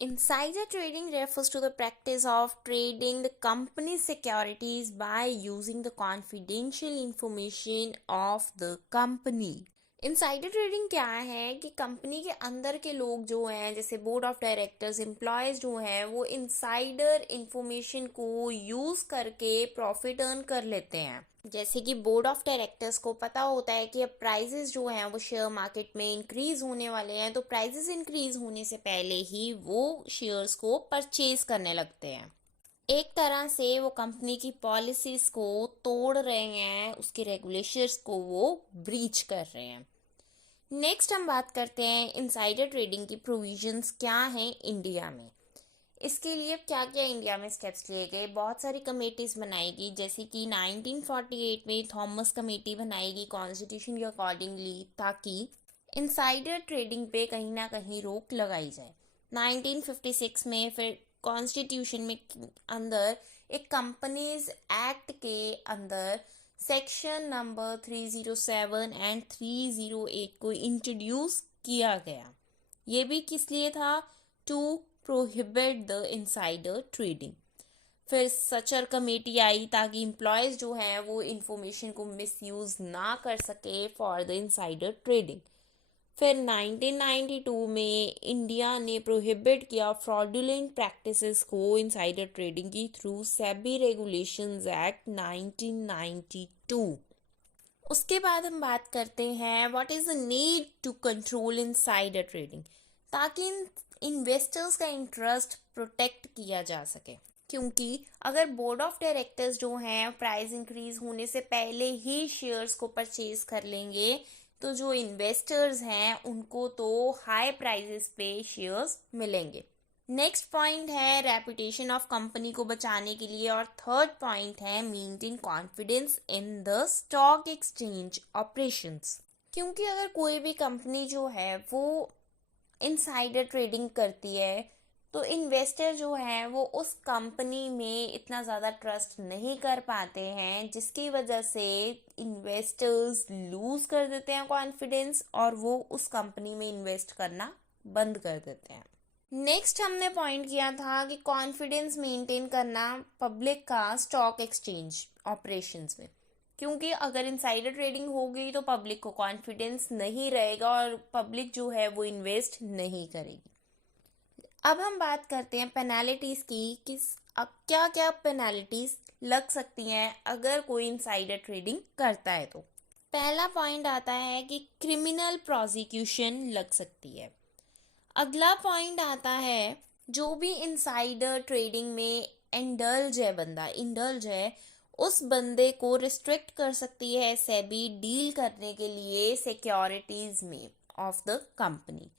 Insider trading refers to the practice of trading the company's securities by using the confidential information of the company. Insider trading क्या है कि company के अंदर के लोग जो हैं, जैसे बोर्ड ऑफ डायरेक्टर्स, एम्प्लॉयज जो हैं, वो इनसाइडर इंफॉर्मेशन को यूज करके प्रॉफिट अर्न कर लेते हैं। जैसे कि बोर्ड ऑफ डायरेक्टर्स को पता होता है कि अब प्राइजेस जो हैं वो शेयर मार्केट में इंक्रीज होने वाले हैं, तो प्राइजेस इंक्रीज होने से पहले ही वो शेयर्स को परचेज करने लगते हैं। एक तरह से वो कंपनी की पॉलिसीज को तोड़ रहे हैं, उसके रेगुलेशंस को वो ब्रीच कर रहे हैं। नेक्स्ट हम बात करते हैं इनसाइडर ट्रेडिंग की प्रोविजंस क्या हैं इंडिया में। इसके लिए क्या क्या इंडिया में स्टेप्स लिए गए, बहुत सारी कमेटीज बनाई गई, जैसे कि 1948 में थॉमस कमेटी बनाई गई कॉन्स्टिट्यूशन के अकॉर्डिंगली, ताकि इनसाइडर ट्रेडिंग पे कहीं ना कहीं रोक लगाई जाए। 1956 में फिर कॉन्स्टिट्यूशन में अंदर एक कंपनीज एक्ट के अंदर सेक्शन नंबर 307 एंड 308 को इंट्रोड्यूस किया गया। ये भी किस लिए था? To prohibit the insider trading. फिर सचर कमेटी आई ताकि एम्प्लॉयज जो हैं वो इंफॉर्मेशन को मिसयूज ना कर सके फॉर द इनसाइडर ट्रेडिंग। फिर 1992 में इंडिया ने प्रोहिबिट किया फ्रॉडुलेंट प्रैक्टिसेस को इनसाइडर ट्रेडिंग की थ्रू सेबी रेगुलेशंस एक्ट 1992। उसके बाद हम बात करते हैं what is the need to control insider trading, ताकि इन्वेस्टर्स का इंटरेस्ट प्रोटेक्ट किया जा सके। क्योंकि अगर बोर्ड ऑफ डायरेक्टर्स जो हैं प्राइस इंक्रीज होने से पहले ही शेयर्स को परचेज कर लेंगे, तो जो इन्वेस्टर्स हैं उनको तो हाई प्राइसेस पे शेयर्स मिलेंगे। नेक्स्ट पॉइंट है रेपुटेशन ऑफ कंपनी को बचाने के लिए, और थर्ड पॉइंट है maintain confidence in the stock exchange operations. क्योंकि अगर कोई भी कंपनी जो है वो इनसाइडर ट्रेडिंग करती है, तो इन्वेस्टर जो है वो उस कंपनी में इतना ज़्यादा ट्रस्ट नहीं कर पाते हैं, जिसकी वजह से इन्वेस्टर्स लूज कर देते हैं कॉन्फिडेंस और वो उस कंपनी में इन्वेस्ट करना बंद कर देते हैं। नेक्स्ट हमने पॉइंट किया था कि कॉन्फिडेंस मेंटेन करना पब्लिक का स्टॉक एक्सचेंज ऑपरेशंस में, क्योंकि अगर इनसाइडर ट्रेडिंग हो गई तो पब्लिक को कॉन्फिडेंस नहीं रहेगा और पब्लिक जो है वो इन्वेस्ट नहीं करेगी। अब हम बात करते हैं पेनल्टीज की कि क्या क्या पेनल्टीज लग सकती हैं अगर कोई इनसाइडर ट्रेडिंग करता है। तो पहला पॉइंट आता है कि क्रिमिनल प्रोसिक्यूशन लग सकती है। अगला पॉइंट आता है जो भी इनसाइडर ट्रेडिंग में इंडल्ज है उस बंदे को रिस्ट्रिक्ट कर सकती है सेबी डील करने के लिए सिक्योरिटीज में of the company.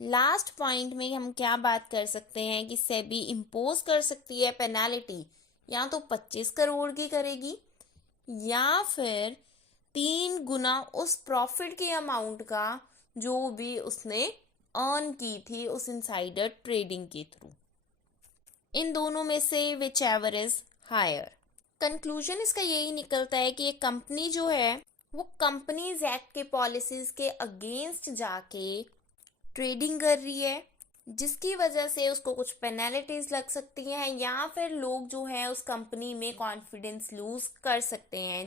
Last point में हम क्या बात कर सकते हैं कि सेबी इम्पोज कर सकती है पेनाल्टी, या तो 25 करोड़ की करेगी या फिर 3 गुना उस प्रॉफिट के अमाउंट का जो भी उसने अर्न की थी उस इनसाइडर ट्रेडिंग के थ्रू। इन दोनों में से whichever is higher. Conclusion इसका यही निकलता है कि एक कंपनी जो है वो कंपनीज एक्ट के पॉलिसीज के अगेंस्ट जाके ट्रेडिंग कर रही है, जिसकी वजह से उसको कुछ पेनल्टीज लग सकती हैं, या फिर लोग जो हैं उस कंपनी में कॉन्फिडेंस लूज कर सकते हैं।